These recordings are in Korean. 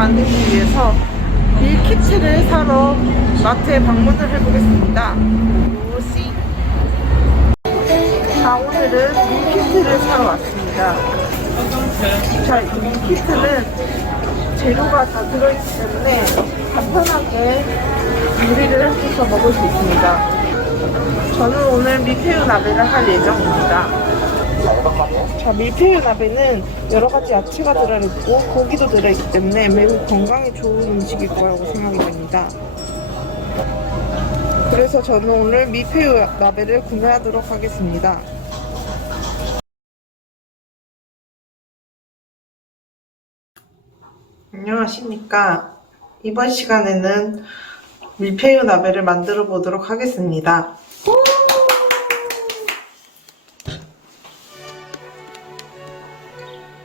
만들기 위해서 밀키트를 사러 마트에 방문을 해보겠습니다. 오씨. 자, 오늘은 밀키트를 사러 왔습니다. 자, 이 밀키트는 재료가 다 들어있기 때문에 간편하게 요리를 해서 먹을 수 있습니다. 저는 오늘 밀푀유 나베를 할 예정입니다. 자, 밀푀유 나베는 여러 가지 야채가 들어있고 고기도 들어있기 때문에 매우 건강에 좋은 음식일 거라고 생각이 됩니다. 그래서 저는 오늘 밀푀유 나베를 구매하도록 하겠습니다. 안녕하십니까. 이번 시간에는 밀푀유 나베를 만들어 보도록 하겠습니다.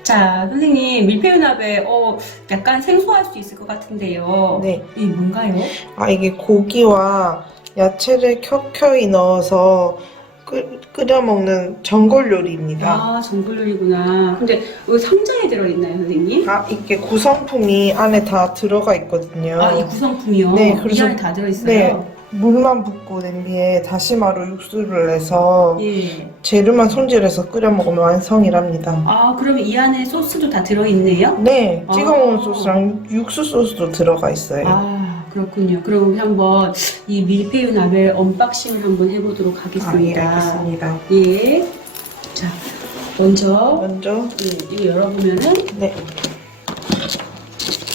자, 선생님, 밀푀유나베, 어, 약간 생소할 수 있을 것 같은데요. 네. 이 뭔가요? 아, 이게 고기와 야채를 켜켜이 넣어서 끓, 끓여 먹는 전골 요리입니다. 아, 전골요리구나. 근데 이 상자에 들어있나요, 선생님? 아, 이게 구성품이 안에 다 들어가 있거든요. 아, 이 구성품이요? 네, 이 그래서- 안에 다 들어있어요? 네, 물만 붓고 냄비에 다시마로 육수를 내서 예. 재료만 손질해서 끓여 먹으면 완성이랍니다. 아, 그러면 이 안에 소스도 다 들어있네요? 네, 찍어 먹는 아. 소스랑 육수 소스도 들어가 있어요. 아, 그렇군요. 그럼 한번 이 밀푀유나베 언박싱을 한번 해보도록 아, 예, 하겠습니다. 알겠습니다. 예. 자, 먼저, 먼저, 예, 이거 열어보면은, 네,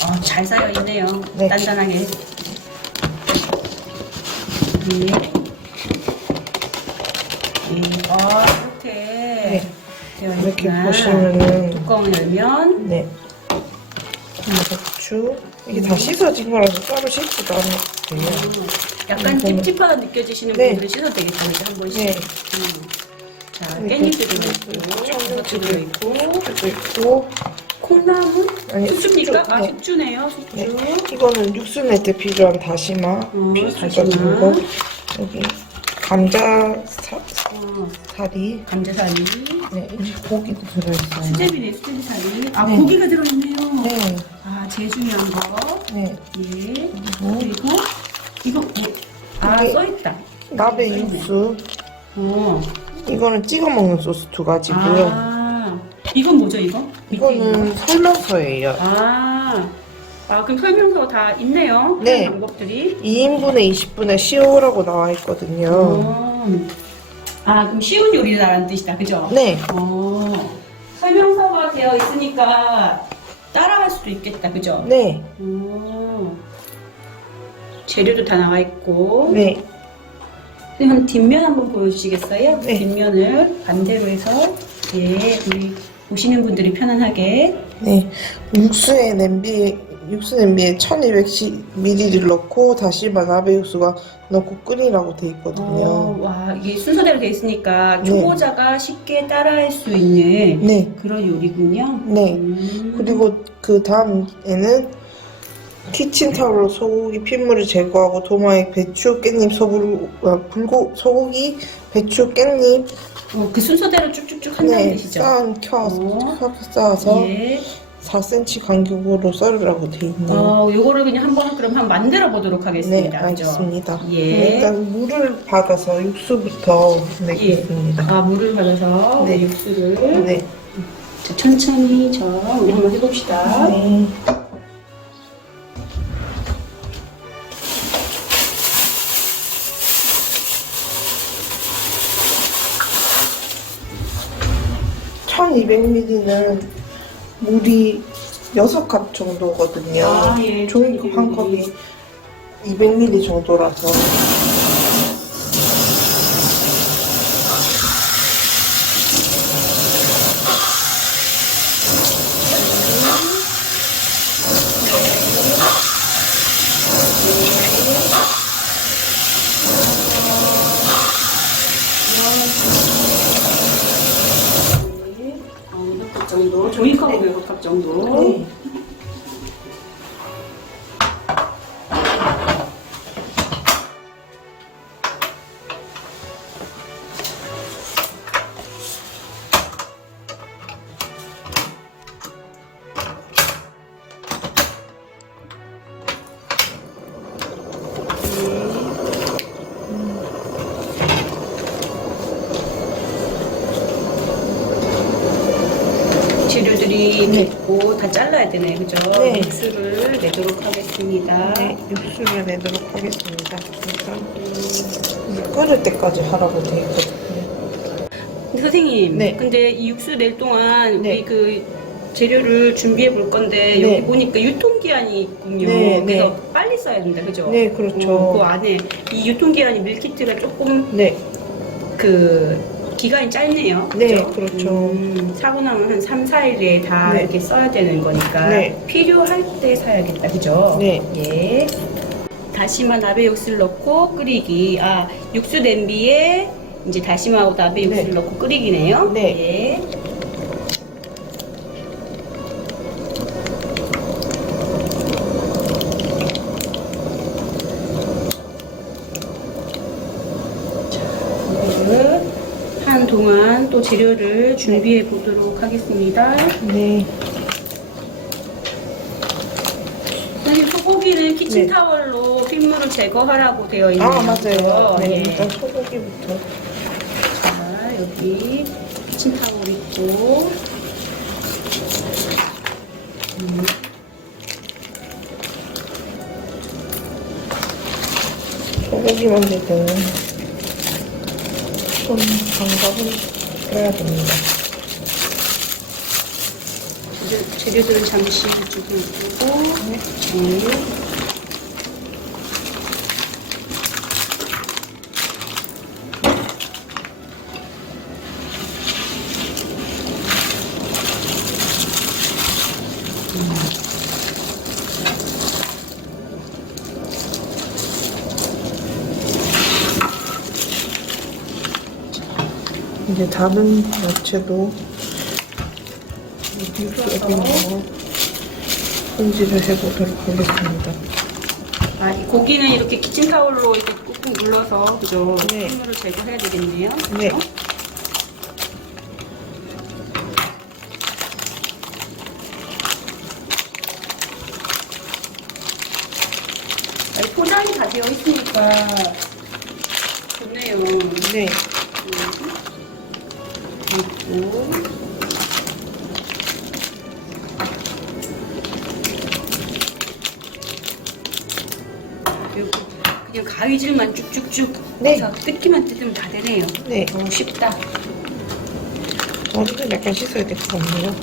어, 잘 쌓여있네요. 네. 단단하게. 예. 예. 아, 이렇게 되어 이렇게 있구나. 보시면은, 뚜껑을 열면, 네, 고추, 이게 다 씻어진 거라서 따로 씻지도 않아요. 음, 약간 이거는- 찝찝하다 느껴지시는 네. 분들은 씻어도 되겠죠, 이제 한 번씩. 네, 음. 자, 깻잎도 들어있고, 청양고추도 청양고추도 있고, 숙주도 있고, 콩나물? 아니, 숙주입니까? 숙주, 아, 네. 숙주네요, 숙주. 네. 이거는 육수 낼 때 필요한 다시마, 어, 다시마. 들고 여기 감자 사, 어, 살이, 감자살이. 네, 이 고기도 들어있어요. 수제비네, 수제비살이. 아, 네. 고기가 들어있네요. 네, 아, 제일 중요한 거. 네. 예. 그리고 그리고, 이거, 뭐, 아, 이게- 써있다. 나베 써있네. 육수, 어. 이거는 찍어 먹는 소스 두 가지고요. 아, 이건 뭐죠, 이거? 이거는 설명서예요. 아, 아 그럼 설명서 다 있네요. 네. 하는 방법들이. 2인분에 20분에 씌우라고 나와 있거든요. 음. 아, 그럼 쉬운 요리라는 뜻이다, 그죠? 네, 어, 설명서가 되어 있으니까 따라할 수도 있겠다, 그죠? 네, 오. 재료도 다 나와 있고. 네. 그럼 뒷면 한번 보여주시겠어요? 네. 뒷면을 반대로 해서 예, 우리 보시는 분들이 편안하게 네, 육수에 냄비, 육수 냄비에 1200ml를 넣고 다시마 나베 육수가 넣고 끓이라고 돼 있거든요. 어, 와 이게 순서대로 돼 있으니까 네. 초보자가 쉽게 따라할 수 있는 네, 그런 요리군요. 네. 음. 그리고 그 다음에는 키친타올로 소고기 핏물을 제거하고 도마에 배추, 깻잎, 소불, 아, 불고, 소고기, 배추, 깻잎, 어, 그 순서대로 쭉쭉쭉 한다는 네, 뜻이죠. 쌓은 켜서 어. 쌓아서 예. 4cm 간격으로 썰으라고 돼 있네요. 어, 요거를 그냥 한번 그럼 한번 만들어 보도록 네, 하겠습니다. 그죠? 알겠습니다. 예. 일단 물을 받아서 육수부터 내겠습니다. 아 물을 받아서 네. 육수를 네. 자, 천천히 저 우리 한번 해봅시다. 네. (1200ml는) 물이 6컵 정도거든요 아, 예. 종이컵 한 컵이 200ml 정도라서 어, 몇컵 정도? 종이컵으로 몇컵 정도? 되네, 그죠? 네. 육수를 내도록 하겠습니다. 네, 육수를 내도록 하겠습니다. 일단 이제 끓을 때까지 하라고 되어 있거든요. 선생님, 네. 근데 이 육수 낼 동안 네. 우리 그 재료를 준비해 볼 건데 네. 여기 보니까 유통기한이 있군요. 네, 그래서 빨리 써야 된다, 그죠? 네, 그렇죠. 어, 그 안에 이 유통기한이 밀키트가 조금 네, 그 기간이 짧네요. 네? 그렇죠. 음, 사고 나면 한 3, 4일에 다 네. 이렇게 써야 되는 거니까 네. 필요할 때 사야겠다. 그죠? 네. 예. 다시마 나베 육수를 넣고 끓이기. 아, 육수 냄비에 이제 다시마하고 나베 육수를 네. 넣고 끓이기네요. 네. 예. 이거를 한 동안 또 재료를 준비해 보도록 하겠습니다. 네, 선생님 소고기는 키친 네. 타월로 핏물을 제거하라고 되어 있네요. 아 맞아요. 네, 예. 일단 소고기부터. 자 여기 키친 타월 있고 음, 소고기만 되면 손 장갑을 껴야 됩니다. 재료들은 잠시 이쪽에 두고 네. 네. 이제 다른 야채도 육수에 넣어 손질을 해보도록 하겠습니다. 아, 이 고기는 이렇게 키친 타월로 이렇게 꾹꾹 눌러서 그죠? 네. 핏물을 제거해야 되겠네요. 그죠? 네. 아니, 포장이 다 되어 있으니까 좋네요. 네, 그리고 그리고 그냥 가위질만 쭉쭉쭉 네. 해서 뜯기만 뜯으면 다 되네요. 네. 너무 쉽다. 머리를 약간 씻어야 될 것 같네요.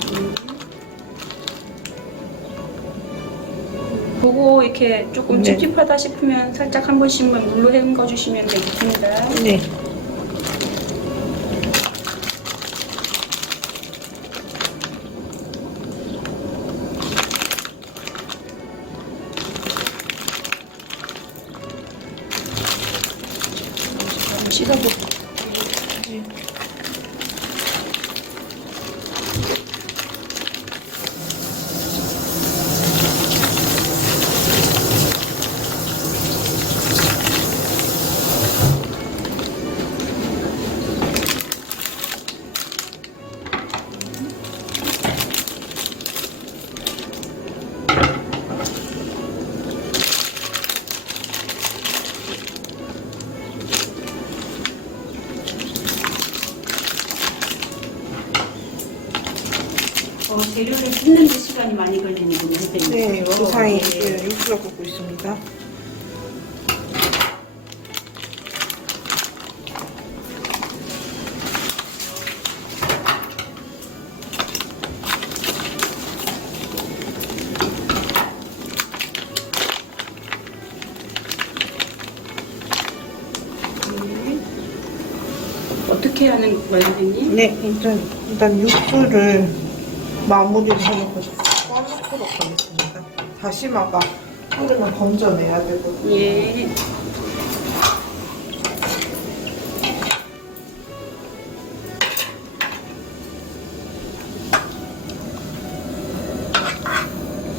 보고 이렇게 조금 네. 찝찝하다 싶으면 살짝 한 번씩만 물로 헹궈 주시면 되겠습니다. 네. 재료를 뜯는 데 시간이 많이 걸리는군요, 선생님. 네? 그 사이 예. 네, 육수가 붓고 있습니다. 네. 어떻게 하는 거예요, 선생님? 네, 일단, 일단 육수를 마무리를 꺼놓도록 하겠습니다. 다시마가 흐르면 건져내야 되거든요. 예.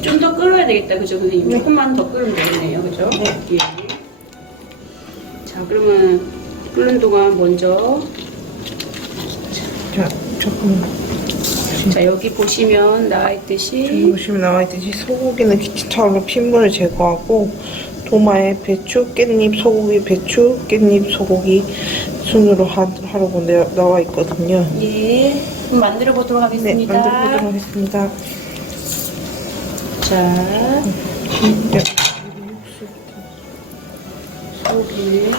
좀 더 끓여야 되겠다, 그죠, 선생님? 네. 조금만 더 끓으면 되겠네요, 그죠? 네. 예. 자, 그러면 끓는 동안 먼저 자, 조금 자 여기 보시면 나와 있듯이 보시면 나와 있듯이 소고기는 키친타올로 핏물을 제거하고 도마에 배추, 깻잎, 소고기, 배추, 깻잎, 소고기 순으로 하, 하라고 내- 나와 있거든요. 예. 그럼 만들어 보도록 네, 하겠습니다. 만들어 보도록 하겠습니다. 자, 네. 소고기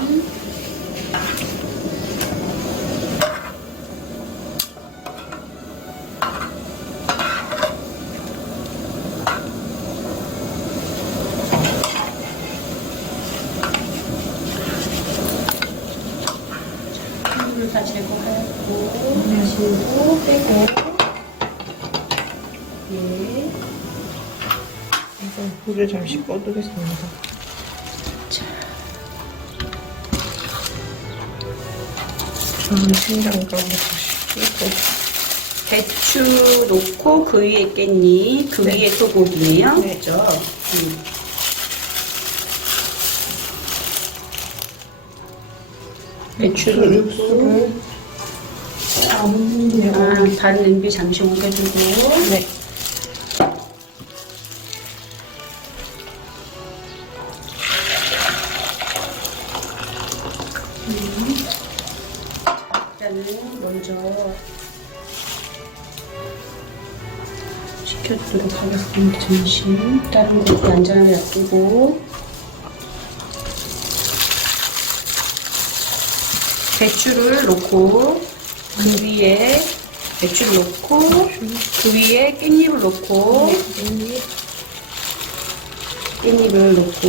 다 제거하고 다시고 빼고 예. 일단 불을 잠시 꺼두겠습니다. 저는 생장가루 다시 끼고 배추 넣고 그 위에 깻잎, 그 네. 위에 소고기네요. 네. 그죠? 음. 배추를 육수를. 아, 다른 냄비 잠시 옮겨주고 네. 일단은 먼저 식혀주도록 하겠습니다. 잠시 다른 거 안전하게 놔두고 배추를 넣고 그 위에 배추를 넣고 그 위에 깻잎을 넣고 깻잎. 깻잎을 넣고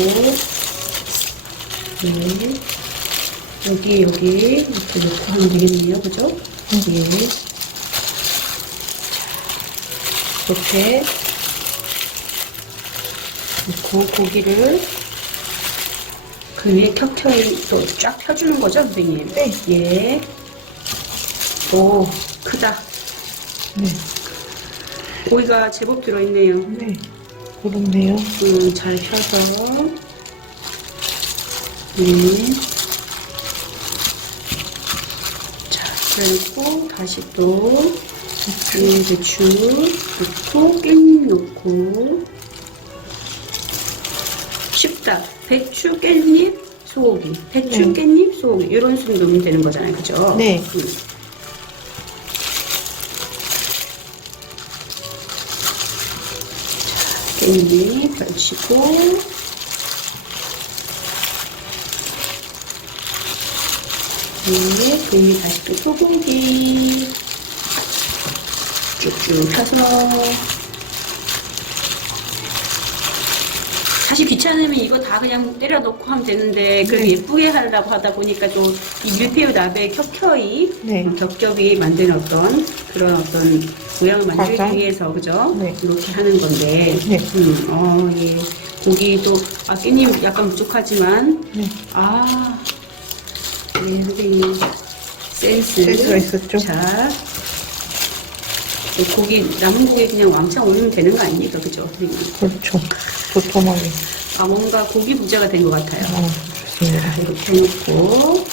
네. 여기 여기 이렇게 넣고 하면 되겠네요 그죠? 예. 이렇게 넣고 고기를 그 위에 켜켜이 또 쫙 펴주는 거죠 선생님? 네. 예. 오 크다 네. 고기가 제법 들어있네요 네. 그렇네요. 음, 잘 펴서 네. 자, 그리고 다시 또이 배추 넣고 깻잎 넣고 쉽다. 배추 깻잎 소고기, 배추 네. 깻잎 소고기 이런 순 넣으면 되는 거잖아요, 그죠? 네. 음. 깻잎 펼치고 네, 그 위에 다시 또 소고기 쭉쭉 펴서 사실 귀찮으면 이거 다 그냥 때려 넣고 하면 되는데 그래도 네. 예쁘게 하려고 하다 보니까 또이 밀푀유 나베 겹겹이 네. 겹겹이 만드는 어떤 그런 어떤 모양을 만들기 과정? 위해서 그죠? 네. 이렇게 하는 건데 네. 음, 어, 예. 고기도 아 깻잎 약간 부족하지만 네. 아 네, 선생님 센스 센스가 있었죠? 자 이 고기 남은 고기 그냥 왕창 올리면 되는 거 아닙니까 그죠? 선생님? 그렇죠. 도톰하게. 아 뭔가 고기 부자가 된 것 같아요. 어, 좋습니다. 이렇게 해놓고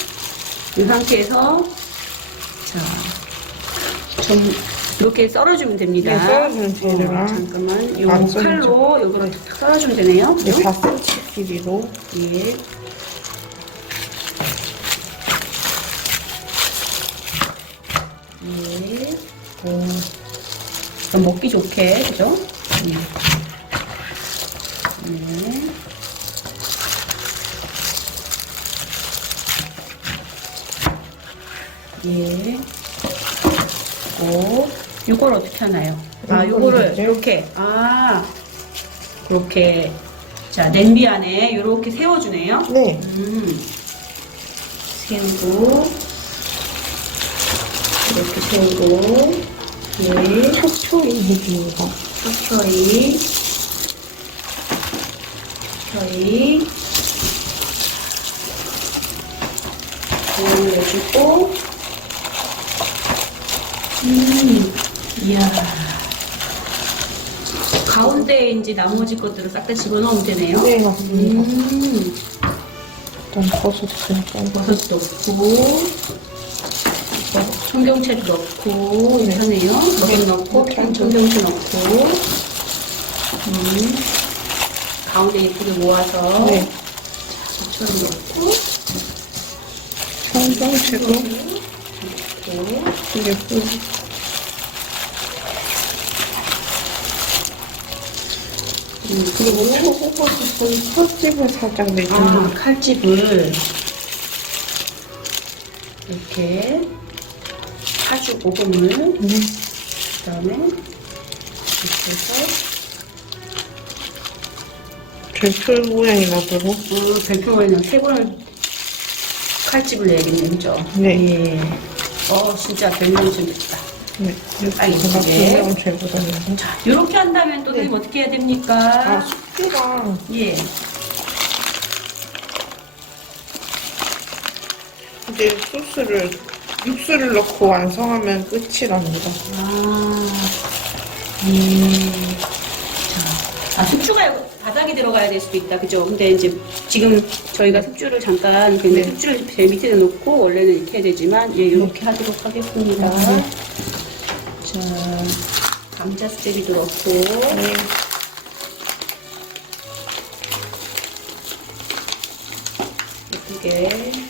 이 상태에서 자 좀 이렇게 썰어주면 됩니다. 네, 썰어주면 어, 재료랑 잠깐만 요 안 썰리죠? 칼로 여기로 탁 썰어주면 되네요. 네, 그죠? 4cm 길이로. 예. 예. 오. 그럼 먹기 좋게, 그죠? 네. 네. 예. 오. 이걸 어떻게 하나요? 아, 요거를? 이렇게. 아. 그렇게. 자, 냄비 안에 이렇게 세워주네요. 네. 음. 세우고. 이렇게 세우고. 예. 척초이 무기입니다. 천천히. 천천히. 올려주고. 음, 이야. 가운데 이제 나머지 것들을 싹 다 집어넣으면 되네요. 네, 맞습니다. 음, 일단 버섯 그냥 썰고. 버섯 넣고, 청경채도 넣고, 네. 이렇게하네요 버섯 네. 넣고, 청경채 넣고, 음, 가운데 예쁘게 모아서, 네. 좀 넣고 청정채도 이렇게 뿌리. 음, 그리고 초고버섯은 털집을 살짝 내주는 아, 칼집을 이렇게 사주고 봄을 네. 그 다음에 이렇게 해서 별표 모양이 나도록 어, 별표에는 세 번을 칼집을 내야겠네요, 그죠? 네. 예. 어, 진짜 별명이 좀 됐다. 네. 제가 이게. 분명은 잘못하는데 자, 이렇게 한다면 또 네. 선생님 어떻게 해야 됩니까? 아 숙주랑 예. 이제 소스를 육수를 넣고 완성하면 끝이랍니다. 아, 음. 자, 아, 숙주가 바닥에 들어가야 될 수도 있다, 그죠? 근데 이제 지금 저희가 숙주를 잠깐, 근데 네. 숙주를 제일 밑에 놓고 원래는 이렇게 해야 되지만, 예, 이렇게 하도록 하겠습니다. 네. 자, 감자 수제비도 넣고, 네. 예쁘게.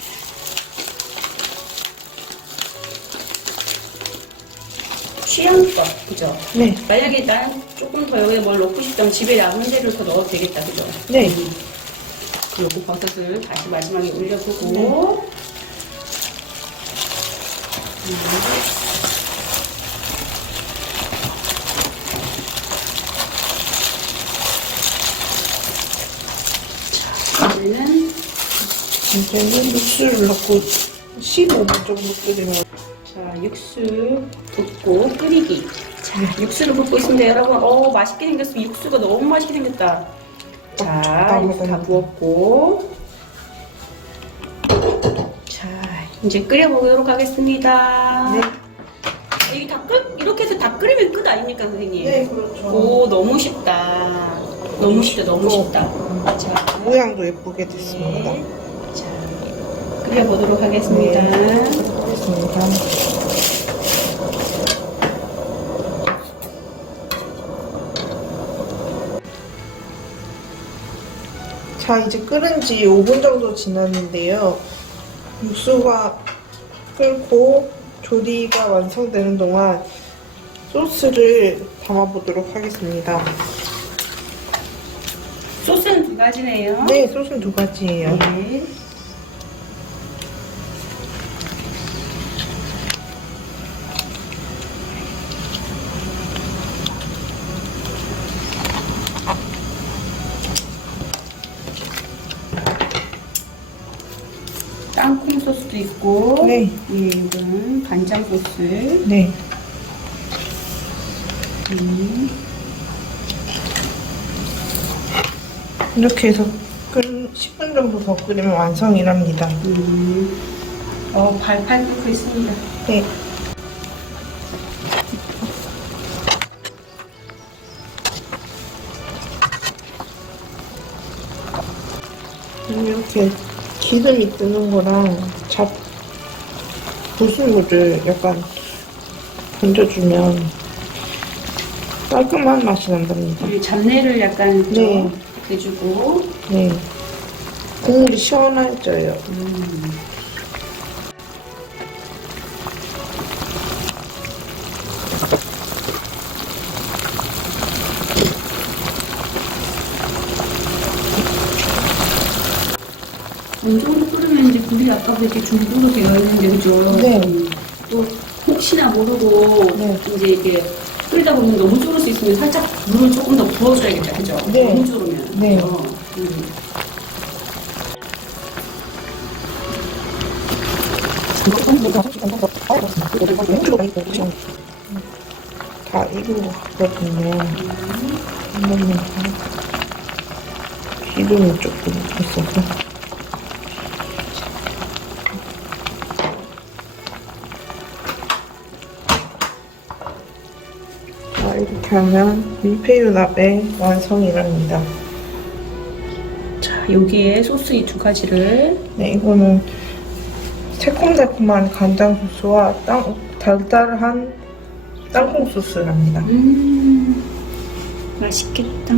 취향껏, 그죠? 네. 만약에 난 조금 더 여기에 뭘 넣고 싶다면 집에 남은 재료를 더 넣어도 되겠다, 그죠? 네. 음. 그리고 버섯을 다시 마지막에 올려보고. 음. 자, 이제는 육수를 넣고 15분 정도 끓이면 자, 육수 붓고 끓이기. 자, 육수를 붓고 있습니다, 여러분. 어, 맛있게 생겼어. 육수가 너무 맛있게 생겼다. 자, 다 육수 다. 부었고. 자, 이제 끓여보도록 하겠습니다. 네. 이게 다 끝? 이렇게 해서 다 끓이면 끝 아닙니까, 선생님? 네 그렇죠. 오, 너무 쉽다. 너무 쉽다, 너무 쉽다. 자, 모양도 예쁘게 됐습니다. 네. 자, 끓여보도록 하겠습니다. 됐 습니다. 자 이제 끓은 지 5분 정도 지났는데요. 육수가 끓고 조리가 완성되는 동안 소스를 담아보도록 하겠습니다. 소스는 두 가지네요. 네, 소스는 두 가지예요. 네. 소스. 네. 음, 이렇게 해서 끓 10분 정도 더 끓이면 완성이랍니다. 음. 어, 발팔 끓고 있습니다. 네. 이렇게 기름이 뜨는 거랑 잡 부순물을 약간 던져주면 깔끔한 맛이 난답니다. 이 잡내를 약간 좀 네. 해주고, 네. 국물이 시원해져요. 음. 이제 물이 아까부터 이렇게 중불로 되어 있는데 그죠? 네. 음, 또 혹시나 모르고 네. 이제 이게 끓이다 보면 너무 졸을 수 있으면 살짝 물을 조금 더 부어줘야겠다 그죠? 네. 너무 졸으면 네. 그죠? 음. 다 익은. 한 번만 더. 기름이 조금 있어서. 이렇게 하면 밀푀유나베 완성이랍니다. 자 여기에 소스 이 두 가지를 네, 이거는 새콤달콤한 간장 소스와 땅, 달달한 땅콩 소스랍니다. 음 맛있겠다.